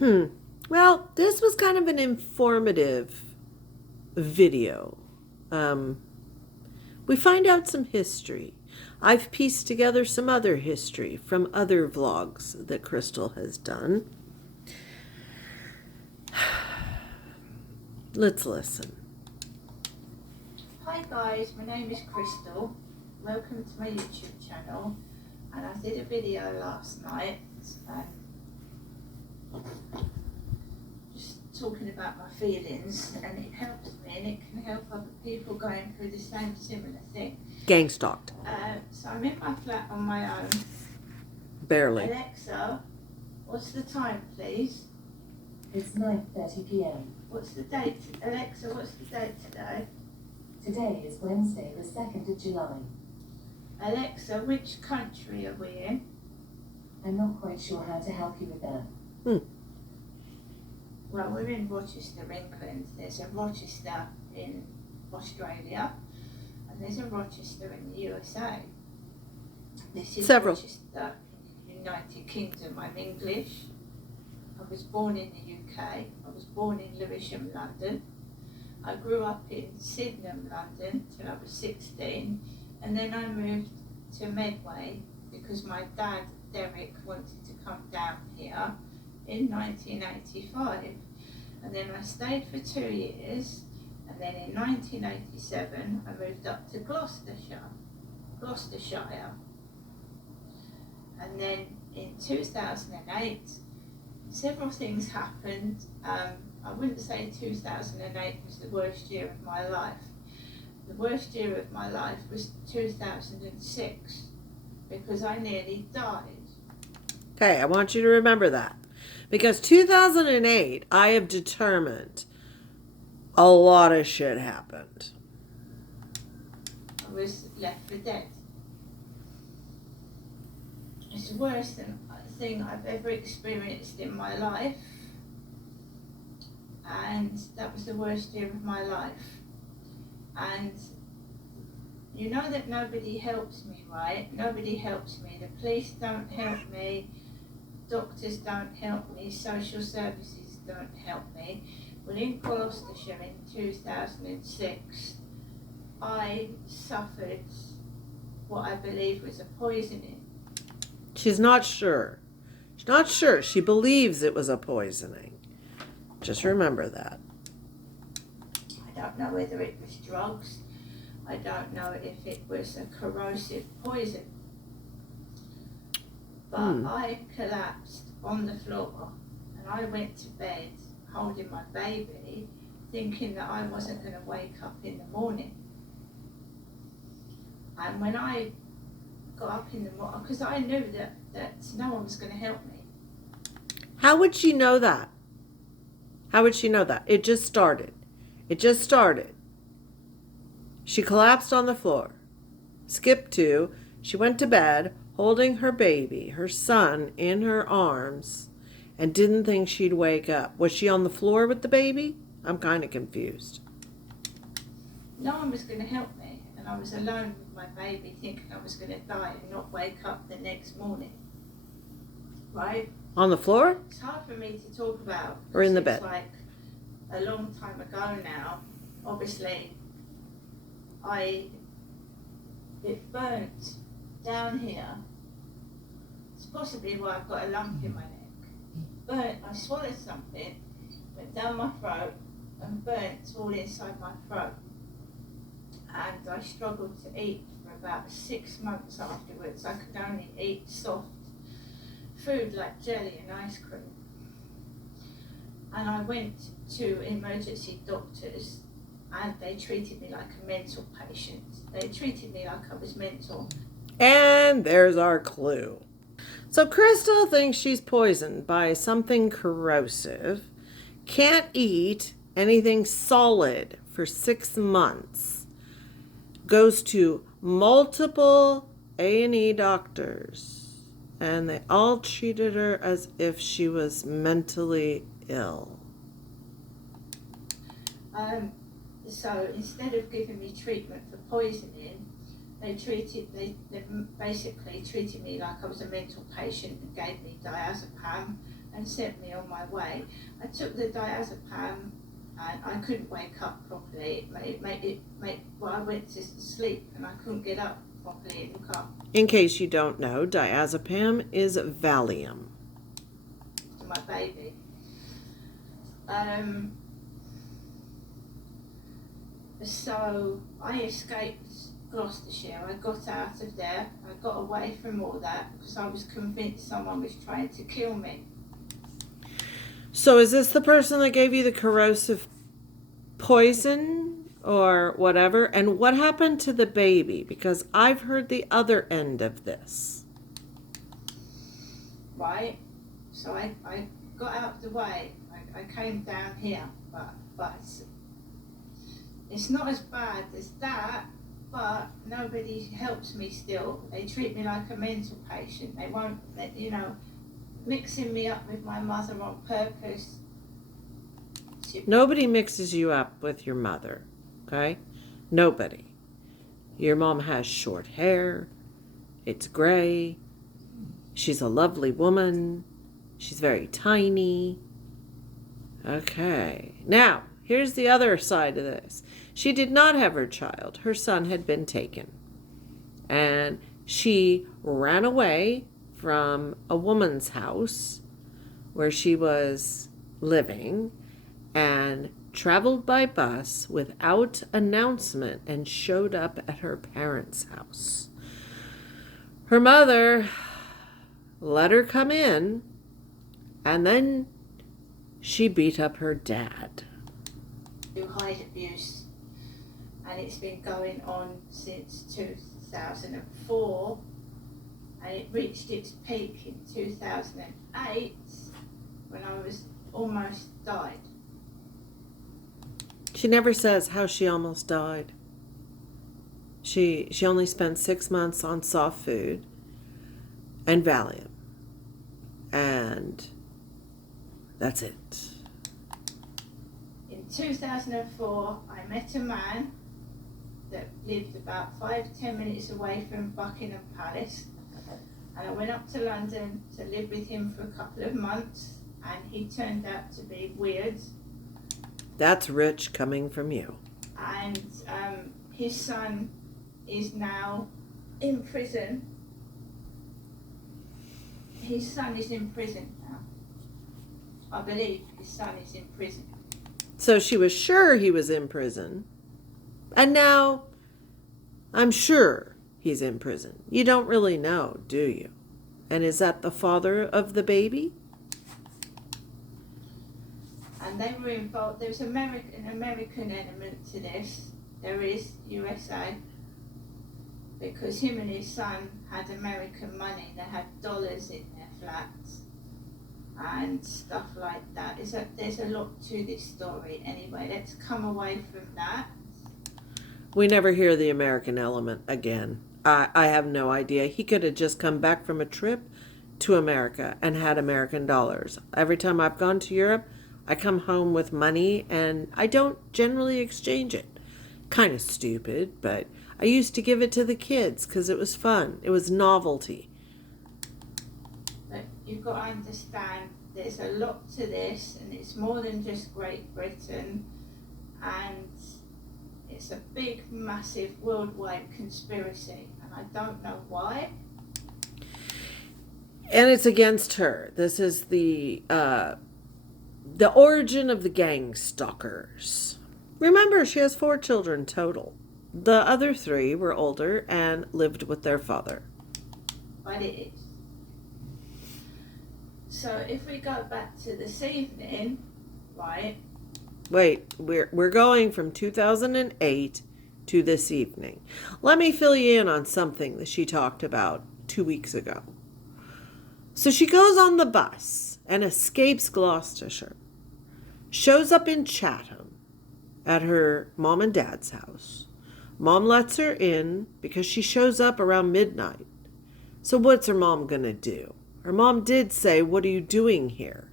Well, this was kind of an informative video. We find out some history. I've pieced together some other history from other vlogs that Crystal has done. Let's listen. Hi guys, my name is Crystal. Welcome to my YouTube channel. And I did a video last night just talking about my feelings, and it helps me and it can help other people going through the same similar thing. Gang stalked. So I'm in my flat on my own. Barely. Alexa, what's the time please? It's 9:30 p.m. What's the date? Alexa, what's the date today? Today is Wednesday, the 2nd of July. Alexa, which country are we in? I'm not quite sure how to help you with that. Well, we're in Rochester, England. There's a Rochester in Australia, and there's a Rochester in the USA. This is Several. Rochester in the United Kingdom. I'm English. I was born in the UK. I was born in Lewisham, London. I grew up in Sydenham, London till I was 16, and then I moved to Medway because my dad, Derek, wanted to come down here in 1985, and then I stayed for 2 years, and then in 1987 I moved up to Gloucestershire, and then in 2008 several things happened. I wouldn't say 2008 was the worst year of my life. The worst year of my life was 2006 because I nearly died. Okay, I want you to remember that. Because 2008, I have determined a lot of shit happened. I was left for dead. It's the worst thing I've ever experienced in my life, and that was the worst year of my life. And you know that nobody helps me, right? Nobody helps me. The police don't help me, doctors don't help me, social services don't help me. Well, in Gloucestershire in 2006, I suffered what I believe was a poisoning. She's not sure. She's not sure. She believes it was a poisoning. Just remember that. I don't know whether it was drugs. I don't know if it was a corrosive poison. But I collapsed on the floor and I went to bed holding my baby, thinking that I wasn't going to wake up in the morning. And when I got up in the morning, because I knew that no one was going to help me. How would she know that? How would she know that? It just started. It just started. She collapsed on the floor. Skip to, she went to bed holding her baby, her son, in her arms, and didn't think she'd wake up. Was she on the floor with the baby? I'm kind of confused. No one was going to help me, and I was alone with my baby thinking I was going to die and not wake up the next morning. Right? On the floor? It's hard for me to talk about. Or in the bed? It's like a long time ago now. Obviously, it burnt down here. It's possibly why I've got a lump in my neck. Burnt, I swallowed something, went down my throat and burnt all inside my throat. And I struggled to eat for about 6 months afterwards. I could only eat soft food like jelly and ice cream. And I went to emergency doctors and they treated me like a mental patient. They treated me like I was mental. And there's our clue. So Crystal thinks she's poisoned by something corrosive, can't eat anything solid for 6 months, goes to multiple A&E doctors, and they all treated her as if she was mentally ill. So instead of giving me treatment for poisoning, they basically treated me like I was a mental patient and gave me diazepam and sent me on my way. I took the diazepam and I couldn't wake up properly. I went to sleep and I couldn't get up properly and look up. In case you don't know, diazepam is Valium. To my baby. So I escaped Gloucestershire. I got out of there. I got away from all that because I was convinced someone was trying to kill me. So is this the person that gave you the corrosive poison or whatever? And what happened to the baby? Because I've heard the other end of this. Right? So I got out of the way. I came down here, but it's not as bad as that, but nobody helps me still. They treat me like a mental patient. They won't, mixing me up with my mother on purpose. Nobody mixes you up with your mother, okay? Nobody. Your mom has short hair. It's gray. She's a lovely woman. She's very tiny. Okay. Now, here's the other side of this. She did not have her child. Her son had been taken. And she ran away from a woman's house where she was living and traveled by bus without announcement and showed up at her parents' house. Her mother let her come in, and then she beat up her dad. To hide abuse, and it's been going on since 2004, and it reached its peak in 2008 when I was almost died. She never says how she almost died. She only spent 6 months on soft food and Valium. And that's it. In 2004, I met a man that lived about 5-10 minutes away from Buckingham Palace, and I went up to London to live with him for a couple of months, and he turned out to be weird. That's rich coming from you. And his son is now in prison. His son is in prison now. I believe his son is in prison. So she was sure he was in prison. And now I'm sure he's in prison. You don't really know, do you? And is that the father of the baby? And they were involved. There's an American element to this. There is USA. Because him and his son had American money. They had dollars in their flats and stuff like that. There's a lot to this story. Anyway, let's come away from that. We never hear the American element again. I have no idea. He could have just come back from a trip to America and had American dollars. Every time I've gone to Europe, I come home with money and I don't generally exchange it. Kind of stupid, but I used to give it to the kids because it was fun. It was novelty. But you've got to understand there's a lot to this, and it's more than just Great Britain, and it's a big, massive worldwide conspiracy, and I don't know why. And it's against her. This is the origin of the gang stalkers. Remember, she has 4 children total. The other 3 were older and lived with their father. But it is. So if we go back to this evening, right? Wait, we're going from 2008 to this evening. Let me fill you in on something that she talked about 2 weeks ago. So she goes on the bus and escapes Gloucestershire, shows up in Chatham at her mom and dad's house. Mom lets her in because she shows up around midnight. So what's her mom gonna do? Her mom did say, "What are you doing here?"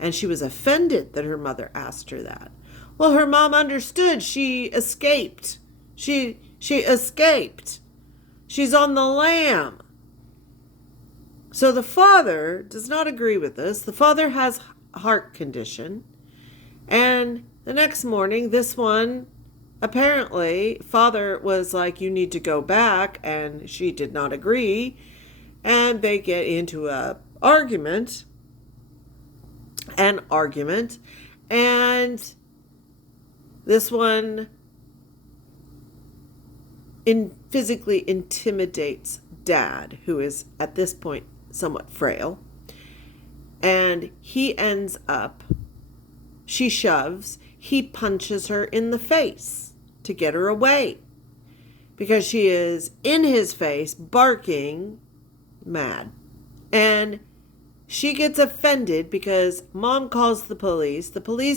And she was offended that her mother asked her that. Well, her mom understood. She escaped. She escaped. She's on the lam. So the father does not agree with this. The father has a heart condition. And the next morning, this one, apparently, father was like, you need to go back. And she did not agree. And they get into a argument. And this one physically intimidates dad, who is at this point somewhat frail. And he ends up, she shoves, he punches her in the face to get her away. Because she is in his face, barking, mad. And she gets offended because mom calls the police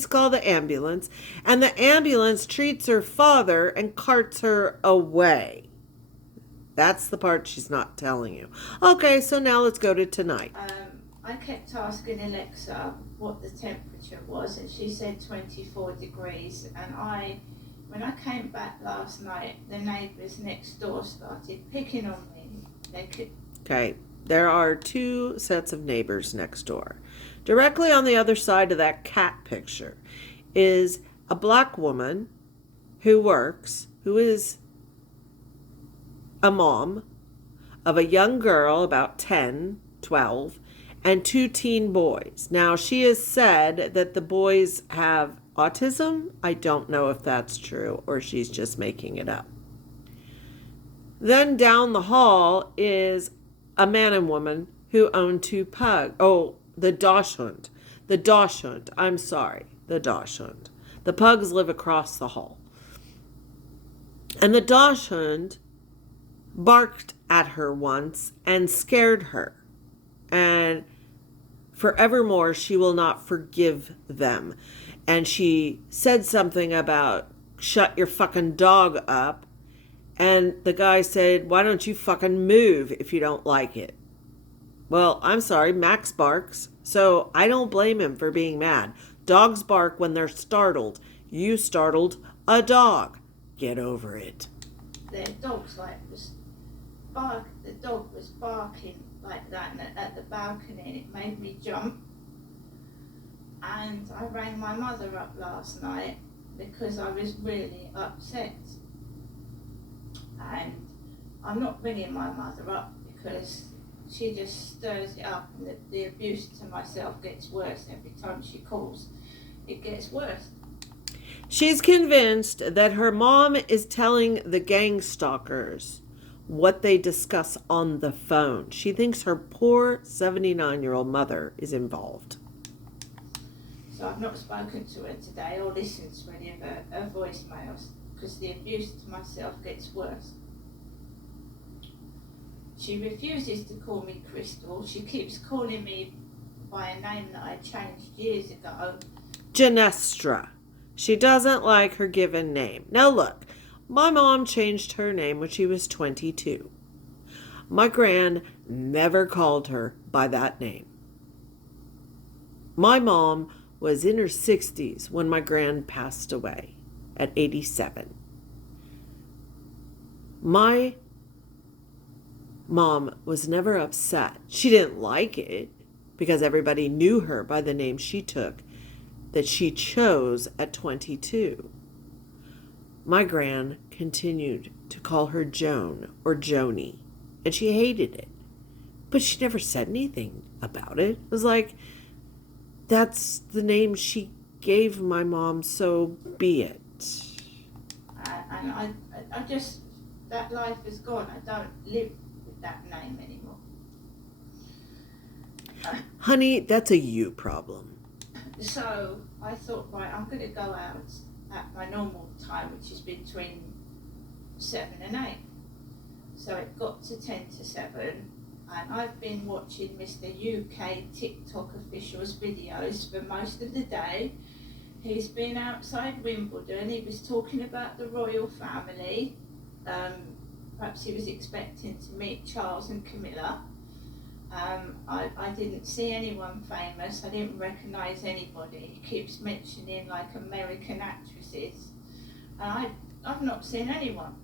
call the ambulance, and the ambulance treats her father and carts her away. That's the part she's not telling you. Okay, so now let's go to tonight. I kept asking Alexa what the temperature was, and she said 24 degrees. And when I came back last night, the neighbours next door started picking on me. Okay, there are 2 sets of neighbors next door. Directly on the other side of that cat picture is a black woman who is a mom of a young girl about 10, 12, and 2 teen boys. Now, she has said that the boys have autism. I don't know if that's true or she's just making it up. Then down the hall is a man and woman who own 2 pugs. Oh, the Dachshund. The Dachshund. I'm sorry. The Dachshund. The pugs live across the hall. And the Dachshund barked at her once and scared her. And forevermore, she will not forgive them. And she said something about, shut your fucking dog up. And the guy said, why don't you fucking move if you don't like it? Well, I'm sorry, Max barks, so I don't blame him for being mad. Dogs bark when they're startled. You startled a dog. Get over it. The dog was barking like that at the balcony, and it made me jump. And I rang my mother up last night because I was really upset. And I'm not ringing my mother up because she just stirs it up, and the abuse to myself gets worse every time she calls. It gets worse. She's convinced that her mom is telling the gang stalkers what they discuss on the phone. She thinks her poor 79-year-old mother is involved. So I've not spoken to her today or listened to any of her voicemails because the abuse to myself gets worse. She refuses to call me Crystal. She keeps calling me by a name that I changed years ago. Janestra. She doesn't like her given name. Now look, my mom changed her name when she was 22. My gran never called her by that name. My mom was in her 60s when my gran passed away at 87. My mom was never upset. She didn't like it because everybody knew her by the name she took that she chose at 22. My gran continued to call her Joan or Joni, and she hated it. But she never said anything about it. It was like, that's the name she gave my mom, so be it. And I just, that life is gone. I don't live with that name anymore. Honey, that's a you problem. So I thought, right, I'm going to go out at my normal time, which is between 7 and 8. So it got to 10 to 7, and I've been watching Mr. UK TikTok officials videos for most of the day. He's been outside Wimbledon. He was talking about the royal family. Perhaps he was expecting to meet Charles and Camilla. I didn't see anyone famous. I didn't recognise anybody. He keeps mentioning like American actresses. And I've not seen anyone.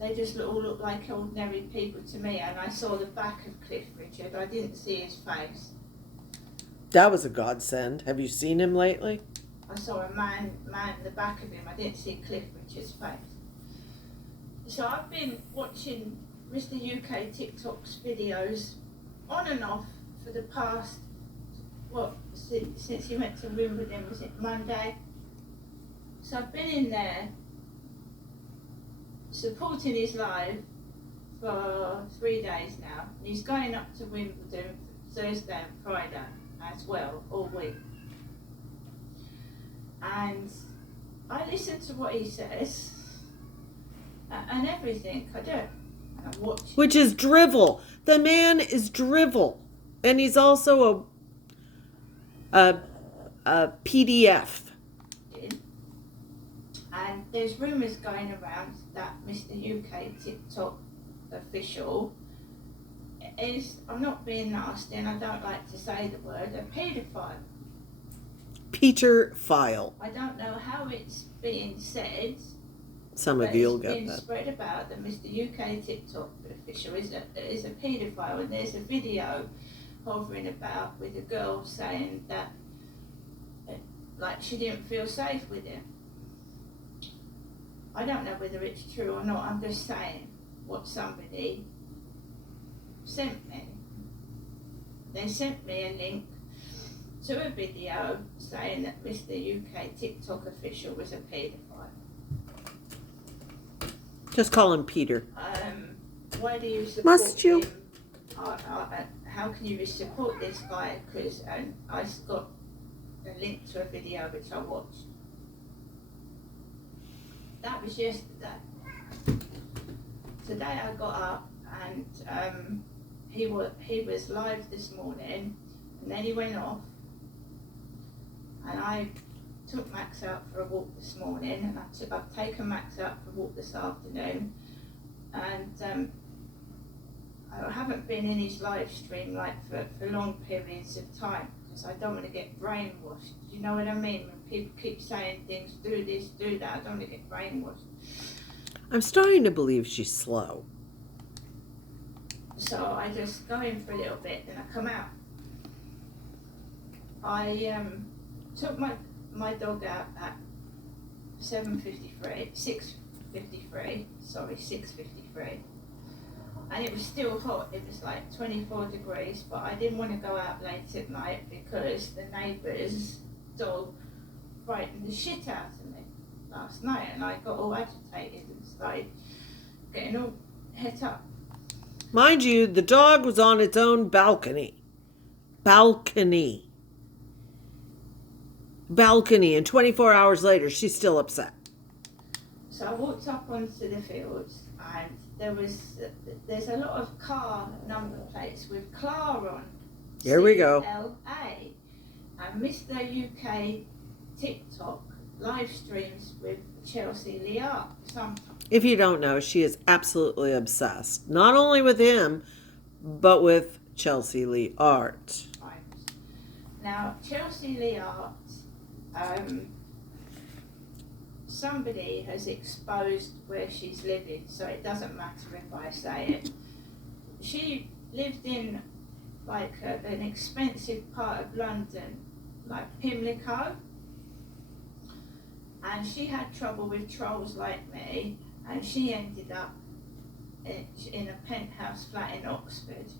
they just all look like ordinary people to me. And I saw the back of Cliff Richard. I didn't see his face. That was a godsend. Have you seen him lately? I saw a man in the back of him. I didn't see Cliff Richard's face. So I've been watching Mr. UK TikTok's videos on and off for the past, since he went to Wimbledon, was it Monday? So I've been in there supporting his live for 3 days now. And he's going up to Wimbledon Thursday and Friday as well, all week. And I listen to what he says and everything I do. And I watch. Which is drivel. The man is drivel. And he's also a PDF. And there's rumours going around that Mr. UK TikTok official is, I'm not being nasty and I don't like to say the word, a paedophile. Peter File. I don't know how it's being said. Some of you'll get it's that. been spread about that Mr. UK TikTok official is a paedophile, and there's a video hovering about with a girl saying that like she didn't feel safe with him. I don't know whether it's true or not. I'm just saying what somebody sent me. They sent me a link to a video saying that Mr. UK TikTok official was a paedophile. Just call him Peter. Why do you support Must you? him? How can you support this guy? Because I got a link to a video which I watched. That was yesterday. Today I got up and he was live this morning, and then he went off, and I took Max out for a walk this morning, and I've taken Max out for a walk this afternoon, and I haven't been in his live stream like for long periods of time because I don't want to get brainwashed. Do you know what I mean? When people keep saying things, do this, do that, I don't want to get brainwashed. I'm starting to believe she's slow. So I just go in for a little bit, then I come out. I took my dog out at 6:53, and it was still hot. It was like 24 degrees, but I didn't want to go out late at night because the neighbour's dog frightened the shit out of me last night, and I got all agitated and started getting all het up. Mind you, the dog was on its own balcony. Balcony. And 24 hours later, she's still upset. So I walked up onto the fields, and there's a lot of car number plates with Clara on. Here we go. CLA. And Mr. UK TikTok live streams with Chelsea Liart sometimes. If you don't know, she is absolutely obsessed. Not only with him, but with Chelsea Liart. Now, Chelsea Liart, somebody has exposed where she's living, so it doesn't matter if I say it. She lived in like an expensive part of London, like Pimlico, and she had trouble with trolls like me, and she ended up in a penthouse flat in Oxford,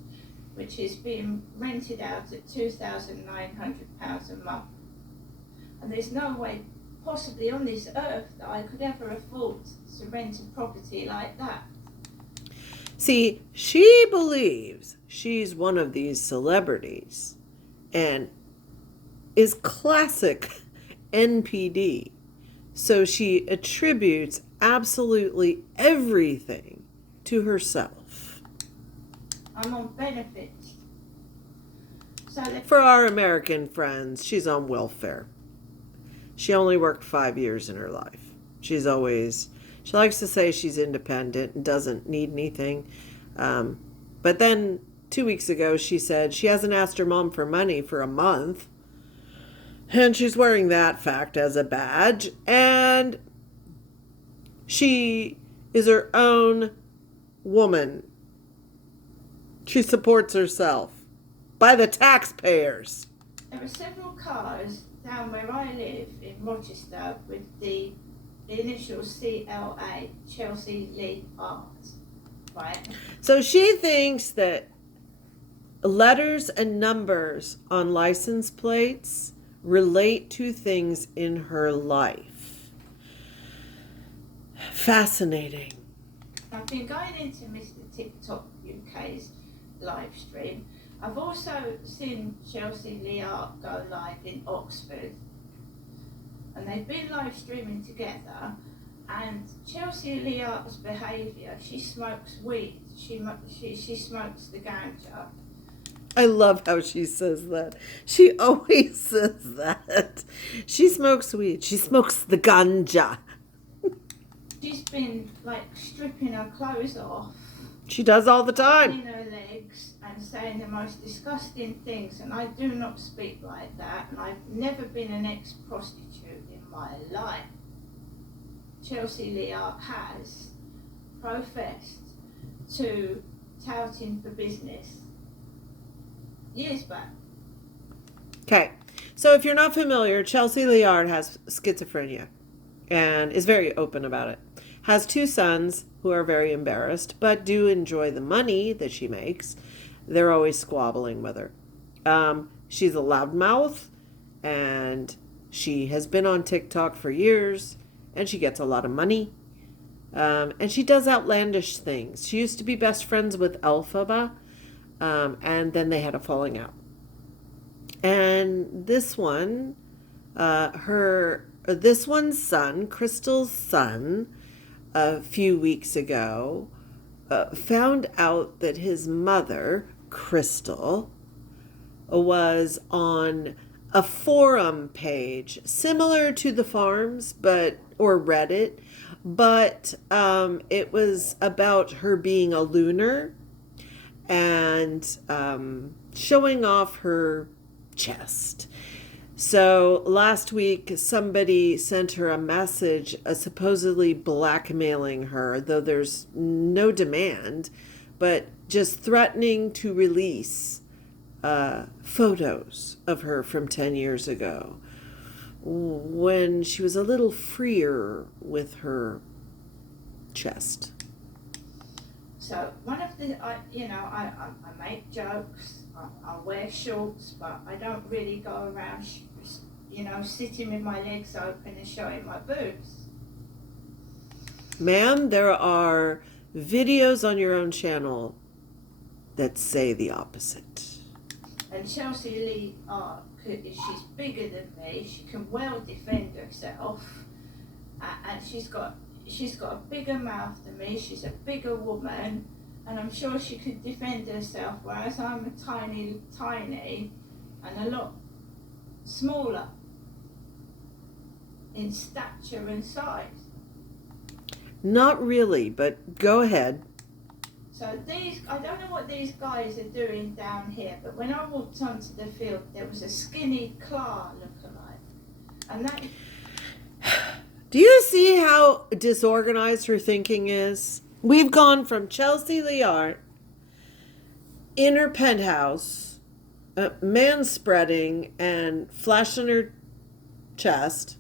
which is being rented out at £2,900 a month. And there's no way possibly on this earth that I could ever afford to rent a property like that. See, she believes she's one of these celebrities and is classic NPD. So she attributes absolutely everything to herself. I'm on benefits. So For our American friends, she's on welfare. She only worked 5 years in her life. She likes to say she's independent and doesn't need anything. But then 2 weeks ago, she said she hasn't asked her mom for money for a month. And she's wearing that fact as a badge. And she is her own woman. She supports herself by the taxpayers. There are several cars down where I live in Rochester with the initials CLA, Chelsea Lee Art, right? So she thinks that letters and numbers on license plates relate to things in her life. Fascinating. I've been going into Mr. TikTok UK's live stream. I've also seen Chelsea Lee Art go live in Oxford, and they've been live streaming together. And Chelsea Lee Art's behaviour, she smokes weed, she smokes the ganja. I love how she says that. She always says that. She smokes weed. She smokes the ganja. She's been like stripping her clothes off. She does all the time. In her legs and saying the most disgusting things. And I do not speak like that. And I've never been an ex-prostitute in my life. Chelsea Lee Art has professed to touting for business years back. Okay, so if you're not familiar, Chelsea Lee Art has schizophrenia and is very open about it. Has 2 sons who are very embarrassed, but do enjoy the money that she makes. They're always squabbling with her. She's a loudmouth, and she has been on TikTok for years, and she gets a lot of money. And she does outlandish things. She used to be best friends with Elphaba, and then they had a falling out. And this one, this one's son, Crystal's son, a few weeks ago, found out that his mother, Crystal, was on a forum page similar to the Farms, or Reddit, but it was about her being a lunar and showing off her chest. So last week, somebody sent her a message supposedly blackmailing her, though there's no demand, but just threatening to release photos of her from 10 years ago when she was a little freer with her chest. So one of the, I make jokes, I wear shorts, but I don't really go around, sitting with my legs open and showing my boobs. Ma'am, there are videos on your own channel that say the opposite. And Chelsea Lee Art, she's bigger than me, she can well defend herself, and she's got a bigger mouth than me, she's a bigger woman, and I'm sure she could defend herself, whereas I'm a tiny, and a lot smaller in stature and size. Not really, but go ahead. So I don't know what these guys are doing down here, but when I walked onto the field, there was a skinny Clark lookalike, and that. Do you see how disorganized her thinking is? We've gone from Chelsea Lee Art in her penthouse, man-spreading and flashing her chest,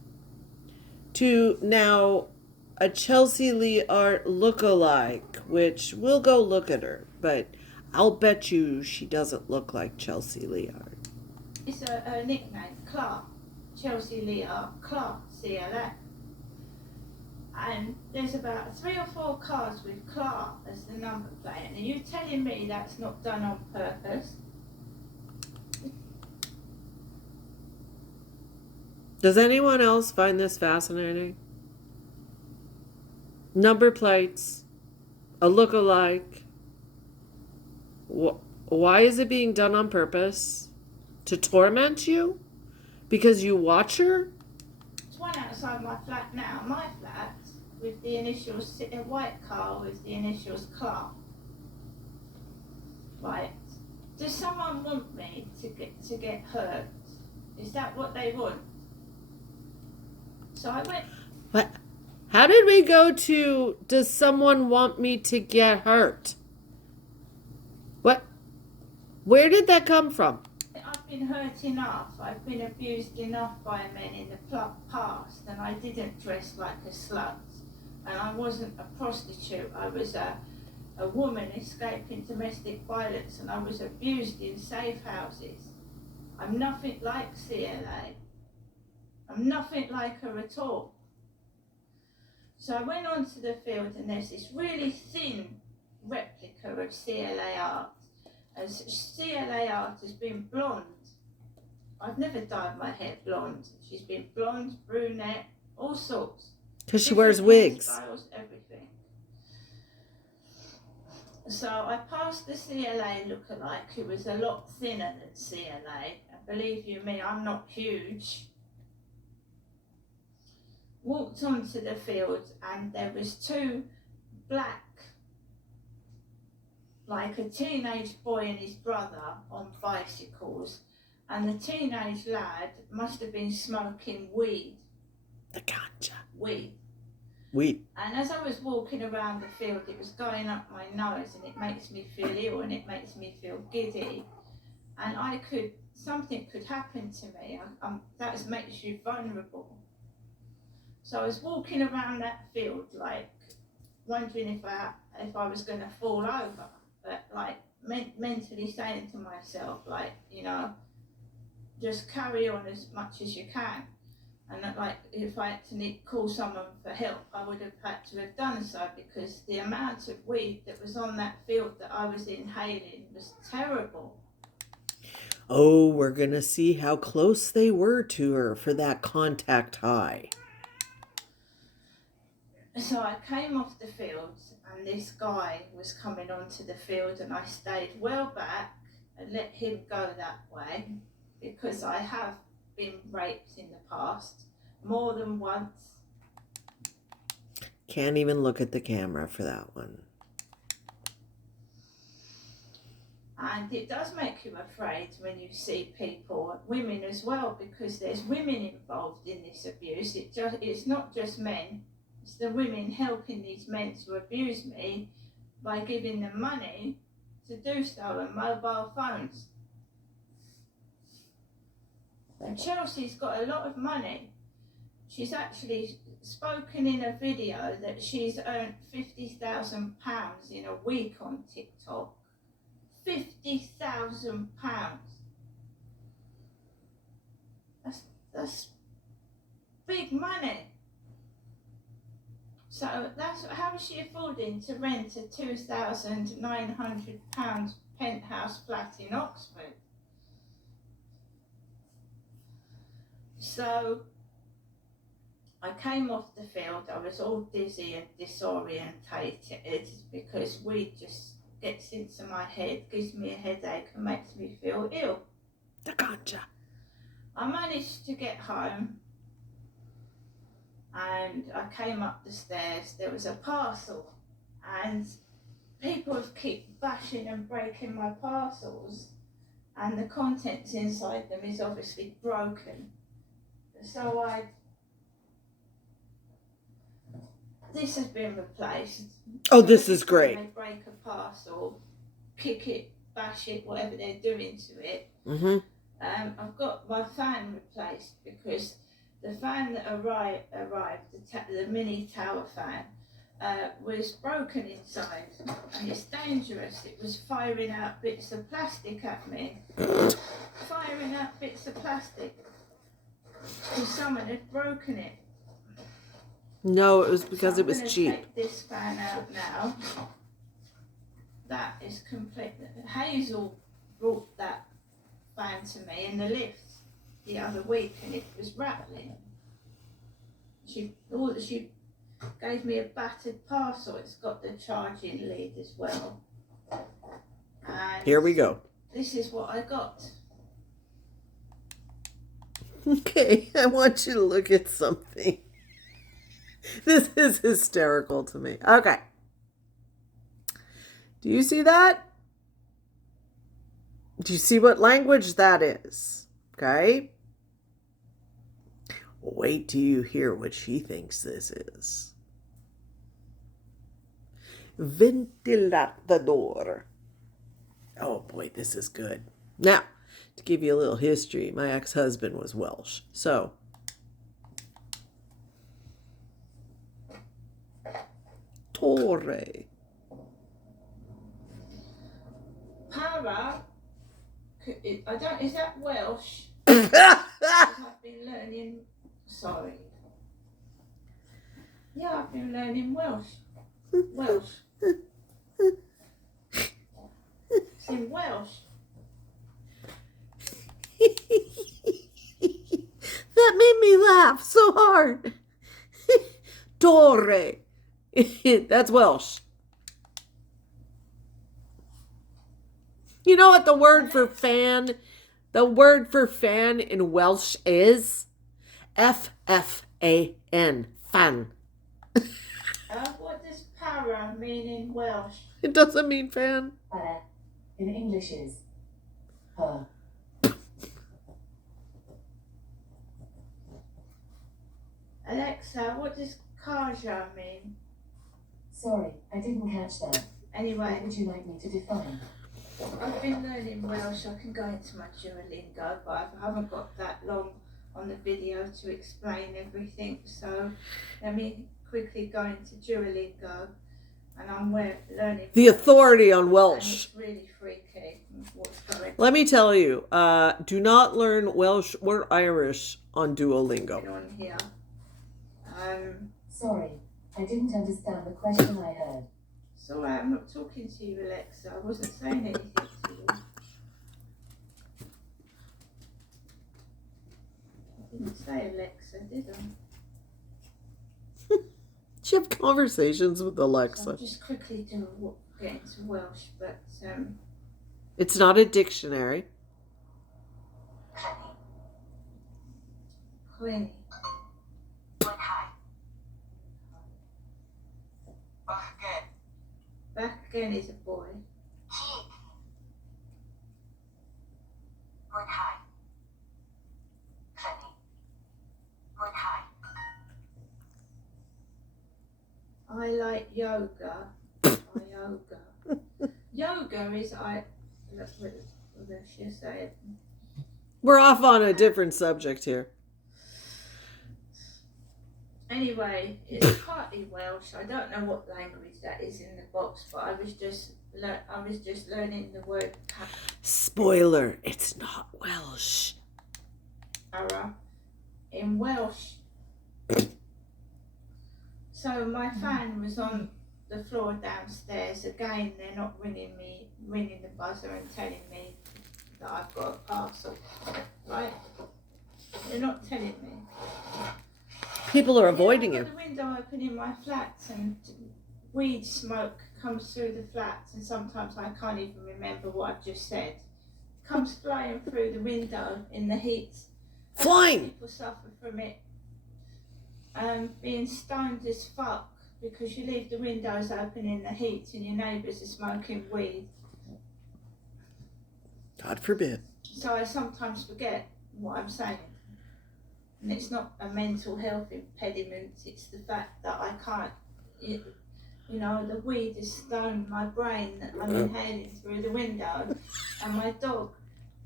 to now a Chelsea Lee Art look-alike, which we'll go look at her, but I'll bet you she doesn't look like Chelsea Lee Art. It's a nickname, Clark. Chelsea Lee Art, Clark, CLA. And there's about 3 or 4 cars with Clark as the number plate. And are you telling me that's not done on purpose? Does anyone else find this fascinating? Number plates, a look-alike. Why is it being done on purpose? To torment you? Because you watch her? There's one outside my flat now, my flat, with the initials, a white car with the initials Clark. Right. Does someone want me to get hurt? Is that what they want? So I went. What? How did we go to, does someone want me to get hurt? What? Where did that come from? I've been hurt enough. I've been abused enough by men in the past, and I didn't dress like a slut. And I wasn't a prostitute. I was a woman escaping domestic violence, and I was abused in safe houses. I'm nothing like CLA. I'm nothing like her at all. So I went onto the field, and there's this really thin replica of CLA art. As CLA art has been blonde. I've never dyed my hair blonde. She's been blonde, brunette, all sorts. Because she wears wigs. Styles, everything. So I passed the CLA lookalike, who was a lot thinner than CLA. And believe you me, I'm not huge. Walked onto the field, and there was two black, like a teenage boy and his brother on bicycles, and the teenage lad must have been smoking weed. The ganja. Weed. And as I was walking around the field, it was going up my nose, and it makes me feel ill, and it makes me feel giddy, and something could happen to me. That makes you vulnerable. So I was walking around that field, like wondering if I was going to fall over, but like mentally saying to myself, like, you know, just carry on as much as you can. And that, like, if I had to call someone for help, I would have had to have done so, because the amount of weed that was on that field that I was inhaling was terrible. Oh, we're going to see how close they were to her for that contact high. So I came off the field, and this guy was coming onto the field, and I stayed well back and let him go that way, because I have been raped in the past, more than once. Can't even look at the camera for that one. And it does make you afraid when you see people, women as well, because there's women involved in this abuse. It's not just men. It's the women helping these men to abuse me by giving them money to do so, and mobile phones. And Chelsea's got a lot of money. She's actually spoken in a video that she's earned £50,000 in a week on TikTok. £50,000. That's big money. So how is she affording to rent a £2,900 penthouse flat in Oxford? So I came off the field. I was all dizzy and disorientated, because weed just gets into my head, gives me a headache, and makes me feel ill. The ganja. I managed to get home, and I came up the stairs. There was a parcel, and people keep bashing and breaking my parcels, and the contents inside them is obviously broken. So this has been replaced. Oh, this is great. They break a parcel, kick it, bash it, whatever they're doing to it. Mm-hmm. I've got my fan replaced, because the fan that arrived, the mini tower fan, was broken inside, and it's dangerous. It was firing out bits of plastic at me. Firing out bits of plastic. Because someone had broken it. No, it was because so it was cheap. Take this fan out now. That is complete. Hazel brought that fan to me in the lift the other week, and it was rattling. She gave me a battered parcel. It's got the charging lead as well. And here we go. This is what I got. Okay, I want you to look at something. This is hysterical to me. Okay. Do you see that? Do you see what language that is? Okay. Wait till you hear what she thinks this is. Ventilador. Oh boy, this is good. Now, to give you a little history, my ex-husband was Welsh. So, torre. Para. Is that Welsh? I've been learning. Sorry. Yeah, I've been learning Welsh. Welsh. It's in Welsh. That made me laugh so hard. Torre. That's Welsh. You know what the word for fan? The word for fan in Welsh is F-F-A-N. Fan. What does para mean in Welsh? It doesn't mean fan. Para in English is her. Alexa, what does kaja mean? Sorry, I didn't catch that. Anyway, What would you like me to define? I've been learning Welsh. I can go into my Duolingo, but I haven't got that long on the video to explain everything. So let me quickly go into Duolingo, and I'm learning The authority on Welsh. Welsh. And it's really freaky what's going Let me tell you, do not learn Welsh or Irish on Duolingo. on here. Sorry, I didn't understand the question I heard. Sorry, I'm not talking to you, Alexa. I wasn't saying anything to you. I didn't say Alexa, did I? Do you have conversations with So Alexa? I'll just quickly get into Welsh, but It's not a dictionary. Plenty. Back again is a boy. I like yoga. Yoga. Yoga is what she said. We're off on a different subject here. Anyway, it's partly Welsh. I don't know what language that is in the box, but I was just learning the word Spoiler, it's not Welsh. para in Welsh. So my fan was on the floor downstairs. Again, they're not ringing the buzzer and telling me that I've got a parcel, right? They're not telling me. People are avoiding I've you. got the window open in my flat and weed smoke comes through the flat, and sometimes I can't even remember what I've just said. Comes flying through the window in the heat. Flying! People suffer from it. Being stoned as fuck because you leave the windows open in the heat and your neighbours are smoking weed. God forbid. So I sometimes forget what I'm saying. And it's not a mental health impediment, it's the fact that I can't, the weed has stoned my brain that I'm inhaling through the window, and my dog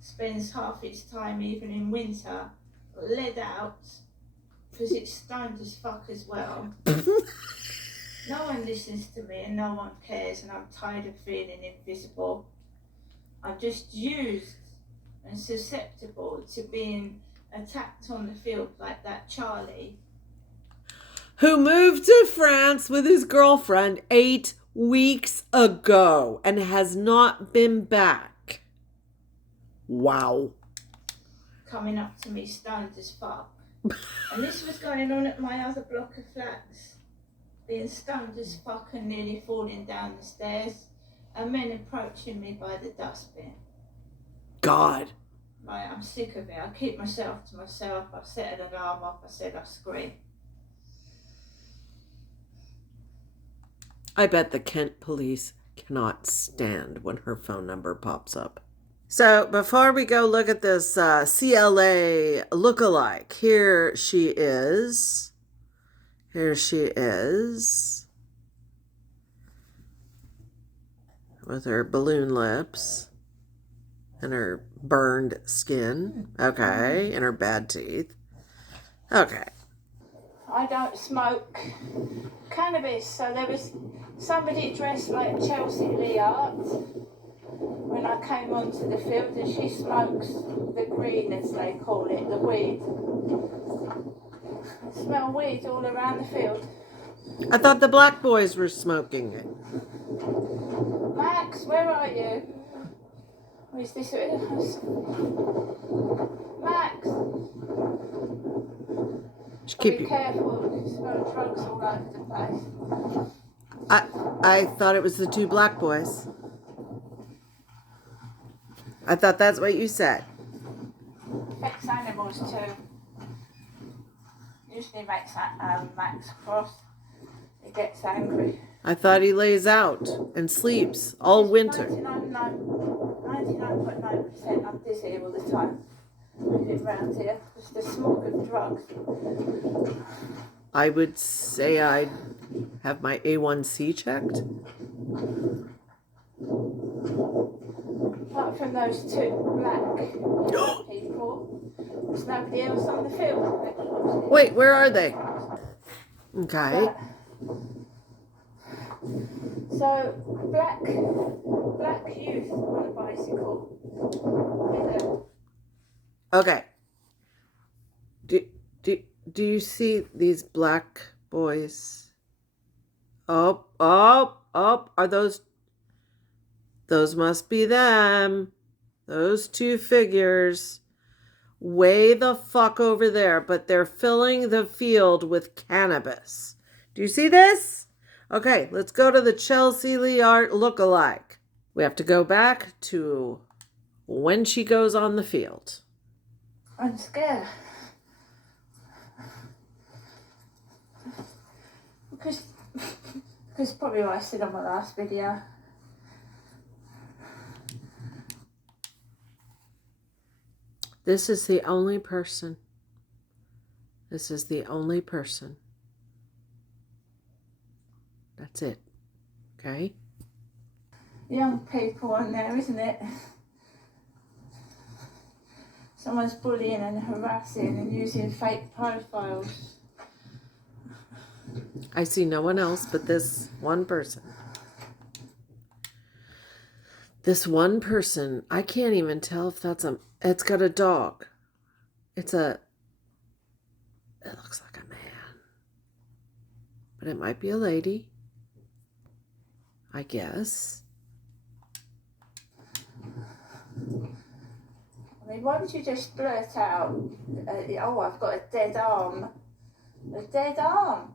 spends half its time, even in winter, led out, because it's stoned as fuck as well. No one listens to me and no one cares, and I'm tired of feeling invisible. I'm just used and susceptible to being attacked on the field like that Charlie. Who moved to France with his girlfriend 8 weeks ago and has not been back. Wow. Coming up to me stoned as fuck. And this was going on at my other block of flats. Being stoned as fuck and nearly falling down the stairs. And men approaching me by the dustbin. God. Right, I'm sick of it. I keep myself to myself. I've set an alarm off. I said I scream. I bet the Kent police cannot stand when her phone number pops up. So before we go look at this CLA lookalike, here she is. Here she is. with her balloon lips and her burned skin. Okay. And her bad teeth. Okay. I don't smoke cannabis, so there was somebody dressed like Chelsea Leart when I came onto the field, and she smokes the green, as they call it, the weed. I smell weed all around the field. I thought the black boys were smoking it. Max, where are you? Or is this Max? Be careful, you smell drugs all over the place. I thought it was the two black boys. I thought that's what you said. Affects animals too. Usually makes Max cross. He gets angry. I thought he lays out and sleeps all winter. 99.9% I'm dizzy all the time. Living around here. Just the smoke of drugs. I would say I'd have my A1C checked. Apart from those two black people, there's nobody else on the field. Wait, where are they? Okay. So black youth on a bicycle. Okay. Do you see these black boys? Oh, are those must be them. Those two figures way the fuck over there, but they're filling the field with cannabis. Do you see this? Okay, let's go to the Chelsea Leart lookalike. We have to go back to when she goes on the field. I'm scared. Because probably what I said on my last video. This is the only person. This is the only person. That's it. Okay? Young people on there, isn't it? Someone's bullying and harassing and using fake profiles. I see no one else but this one person. This one person, I can't even tell if it's got a dog. It looks like a man. But it might be a lady. I guess. I mean, why would you just blurt out, oh, I've got a dead arm. A dead arm.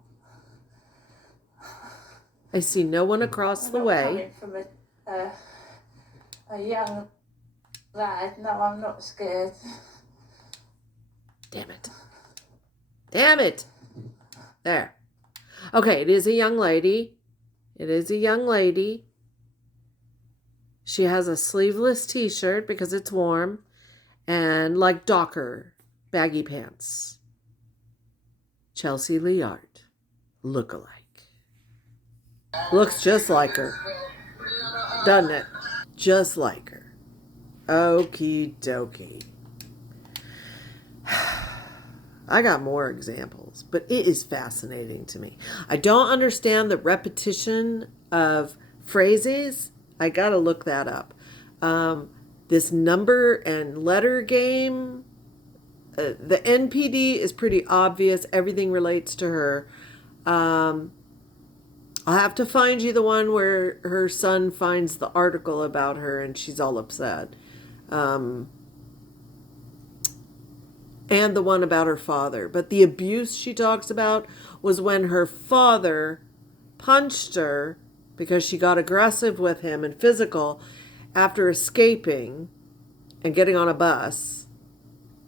I see no one across the way. Coming from a young lad. No, I'm not scared. Damn it. Damn it. There. Okay, it is a young lady. It is a young lady. She has a sleeveless t-shirt because it's warm and like Docker baggy pants. Chelsea Leart, lookalike. Looks just like her. Doesn't it? Just like her. Okie dokie. I got more examples, but it is fascinating to me. I don't understand the repetition of phrases. I gotta look that up. This number and letter game, the NPD is pretty obvious. Everything relates to her. I'll have to find you the one where her son finds the article about her and she's all upset. And the one about her father. But the abuse she talks about was when her father punched her because she got aggressive with him and physical after escaping and getting on a bus.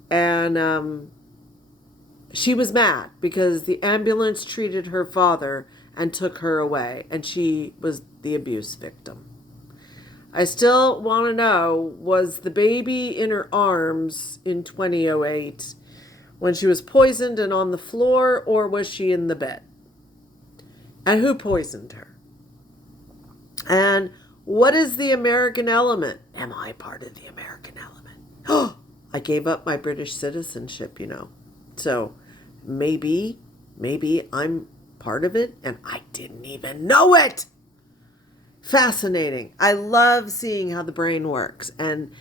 And she was mad because the ambulance treated her father and took her away. And she was the abuse victim. I still want to know, was the baby in her arms in 2008 when she was poisoned and on the floor, or was she in the bed? And who poisoned her? And What is the American element? Am I part of the American element? Oh, I gave up my British citizenship, So maybe I'm part of it and I didn't even know it. Fascinating. I love seeing how the brain works. And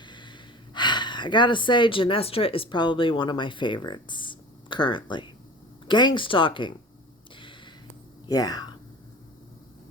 I gotta say, Janestra is probably one of my favorites currently. Gang stalking. Yeah.